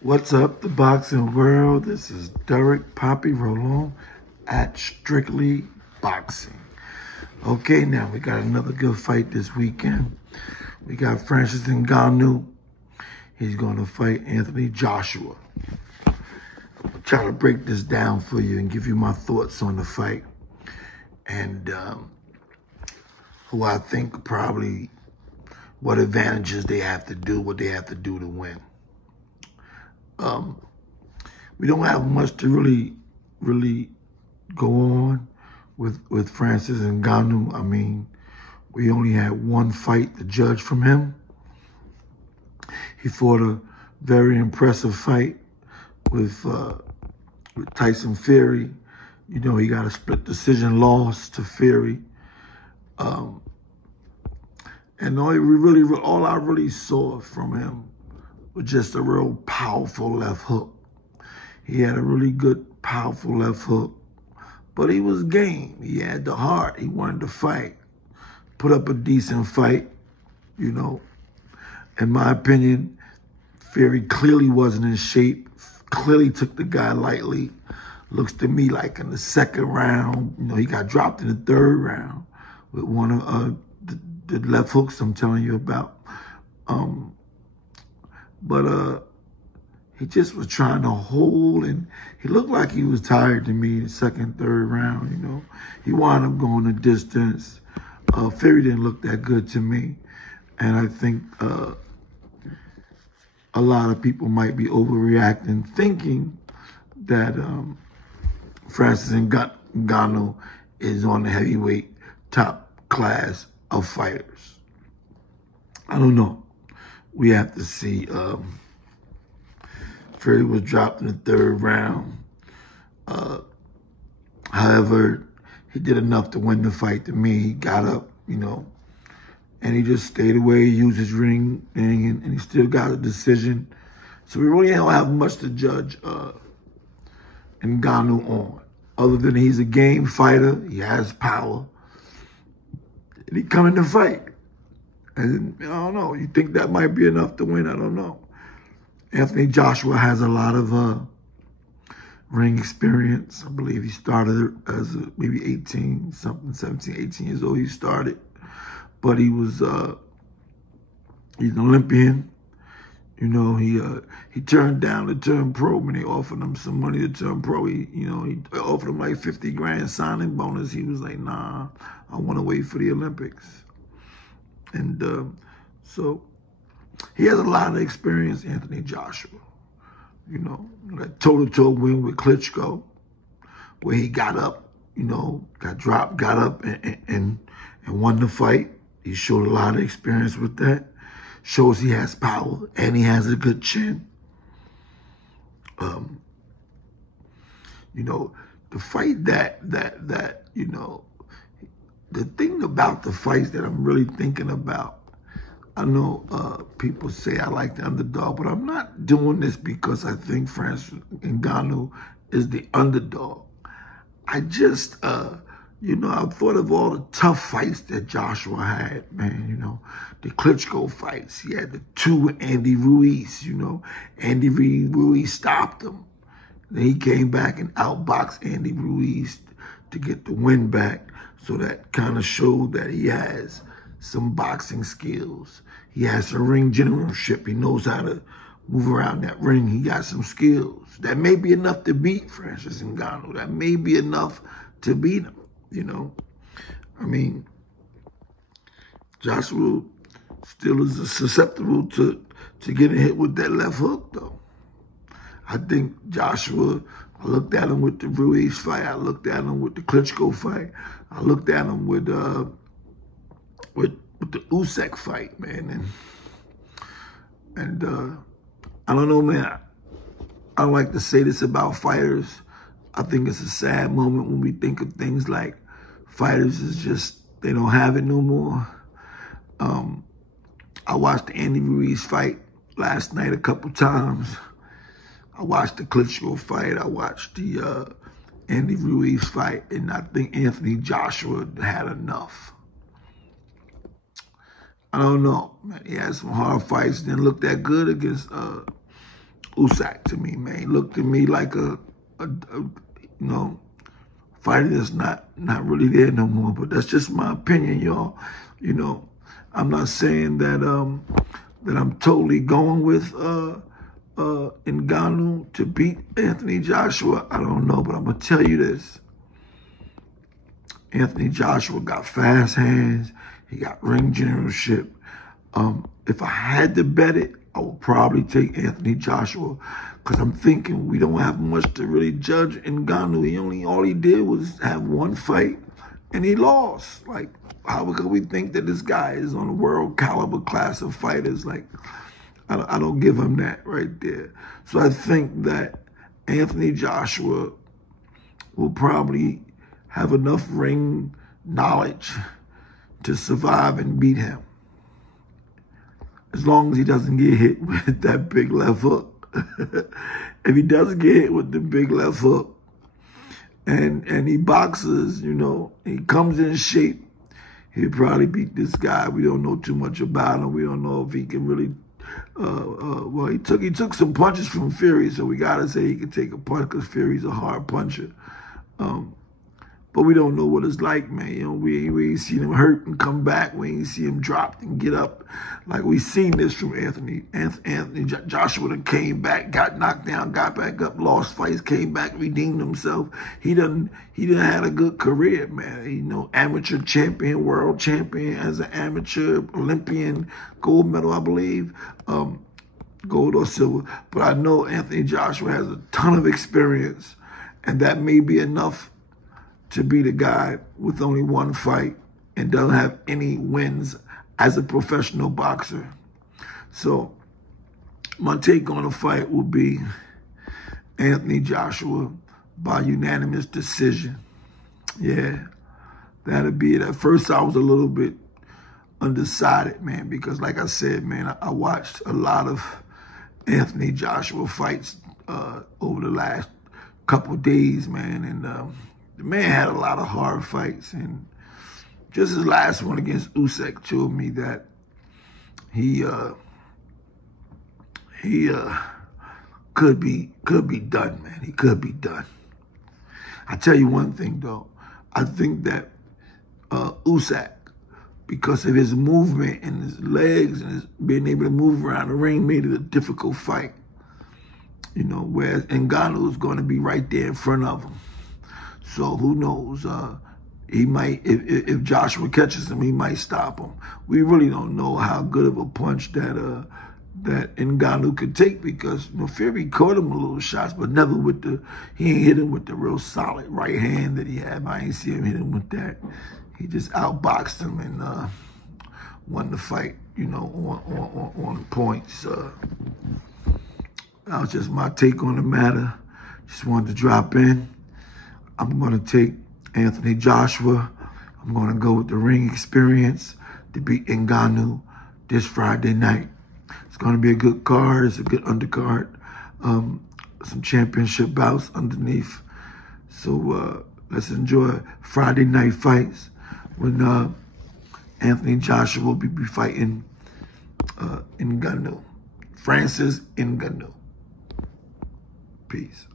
What's up, the boxing world? This is Derek Poppy Rolon at Strictly Boxing. Okay, now we got another good fight this weekend. We got Francis Ngannou. He's going to fight Anthony Joshua. I'll try to break this down for you and give you my thoughts on the fight and who I think probably what advantages they have to do, what they have to do to win. We don't have much to really go on with Francis Ngannou. I mean, we only had one fight to judge from him. He fought a very impressive fight with Tyson Fury. You know, he got a split decision loss to Fury. And all I really saw from him was just a real powerful left hook. He had a really good, powerful left hook, but he was game. He had the heart. He wanted to fight, put up a decent fight, you know. In my opinion, Fury clearly wasn't in shape, clearly took the guy lightly. Looks to me like in the second round, you know, he got dropped in the third round with one of the left hooks I'm telling you about. He just was trying to hold, and he looked like he was tired to me in the second, third round, you know. He wound up going the distance. Fury didn't look that good to me. And I think a lot of people might be overreacting, thinking that Francis Ngannou is on the heavyweight top class of fighters. I don't know. We have to see. Fury was dropped in the third round. However, he did enough to win the fight to me. He got up, you know, and he just stayed away, used his ring thing, and he still got a decision. So we really don't have much to judge Ngannou on, other than he's a game fighter, he has power, and he coming to fight. And I don't know, you think that might be enough to win? I don't know. Anthony Joshua has a lot of ring experience. I believe he started as maybe 18, something, 17, 18 years old he started. But he was, he's an Olympian. You know, he turned down to turn pro when they offered him some money to turn pro. He offered him like 50 grand signing bonus. He was like, nah, I want to wait for the Olympics. And so he has a lot of experience, Anthony Joshua. You know, that toe-to-toe win with Klitschko, where he got up, you know, got dropped, got up and won the fight. He showed a lot of experience with that. Shows he has power and he has a good chin. You know, the fight that you know, the thing about the fights that I'm really thinking about, I know people say I like the underdog, but I'm not doing this because I think Francis Ngannou is the underdog. I just, you know, I've thought of all the tough fights that Joshua had, man, you know. The Klitschko fights. He had the two with Andy Ruiz, you know. Andy Ruiz stopped him. Then he came back and outboxed Andy Ruiz to get the win back. So that kind of showed that he has some boxing skills. He has some ring generalship. He knows how to move around that ring. He got some skills. That may be enough to beat Francis Ngannou. That may be enough to beat him, you know. I mean, Joshua still is susceptible to getting hit with that left hook, though. I think Joshua, I looked at him with the Ruiz fight. I looked at him with the Klitschko fight. I looked at him with the Usyk fight, man. And I don't know, man. I don't like to say this about fighters. I think it's a sad moment when we think of things like fighters is just, they don't have it no more. I watched the Andy Ruiz fight last night a couple times. I watched the Klitschko fight. I watched the Andy Ruiz fight, and I think Anthony Joshua had enough. I don't know. He had some hard fights. Didn't look that good against Usyk to me, man. He looked to me like a fighter that's not really there no more. But that's just my opinion, y'all. I'm not saying that that I'm totally going with Ngannou to beat Anthony Joshua. I don't know, but I'm gonna tell you this. Anthony Joshua got fast hands. He got ring generalship. If I had to bet it, I would probably take Anthony Joshua because I'm thinking we don't have much to really judge Ngannou. All he did was have one fight and he lost. Like, how could we think that this guy is on a world caliber class of fighters? Like, I don't give him that right there. So I think that Anthony Joshua will probably have enough ring knowledge to survive and beat him. As long as he doesn't get hit with that big left hook. If he doesn't get hit with the big left hook and he boxes, he comes in shape, he'll probably beat this guy. We don't know too much about him. We don't know if he can really, well, he took some punches from Fury, so we got to say he can take a punch because Fury's a hard puncher. But we don't know what it's like, man. We ain't seen him hurt and come back. We ain't seen him drop and get up. Like we seen this from Anthony Joshua that came back, got knocked down, got back up, lost fights, came back, redeemed himself. He done had a good career, man. Amateur champion, world champion as an amateur, Olympian, gold medal, I believe. Gold or silver. But I know Anthony Joshua has a ton of experience, and that may be enough to be the guy with only one fight and doesn't have any wins as a professional boxer. So my take on the fight will be Anthony Joshua by unanimous decision. Yeah, that'll be it. At first I was a little bit undecided, man, because like I said, man, I watched a lot of Anthony Joshua fights over the last couple of days, man, and the man had a lot of hard fights, and just his last one against Usyk showed me that he could be done, man. He could be done. I tell you one thing though, I think that Usyk, because of his movement and his legs and his being able to move around the ring, made it a difficult fight. Whereas Ngannou is going to be right there in front of him. So who knows? He might, if Joshua catches him, he might stop him. We really don't know how good of a punch that Ngannou could take because Fury caught him a little shots, but never with he ain't hit him with the real solid right hand that he had. I ain't see him hit him with that. He just outboxed him and won the fight, on points. That was just my take on the matter. Just wanted to drop in. I'm going to take Anthony Joshua. I'm going to go with the ring experience to beat Ngannou this Friday night. It's going to be a good card. It's a good undercard. Some championship bouts underneath. So let's enjoy Friday night fights when Anthony Joshua will be fighting Ngannou. Francis Ngannou. Peace.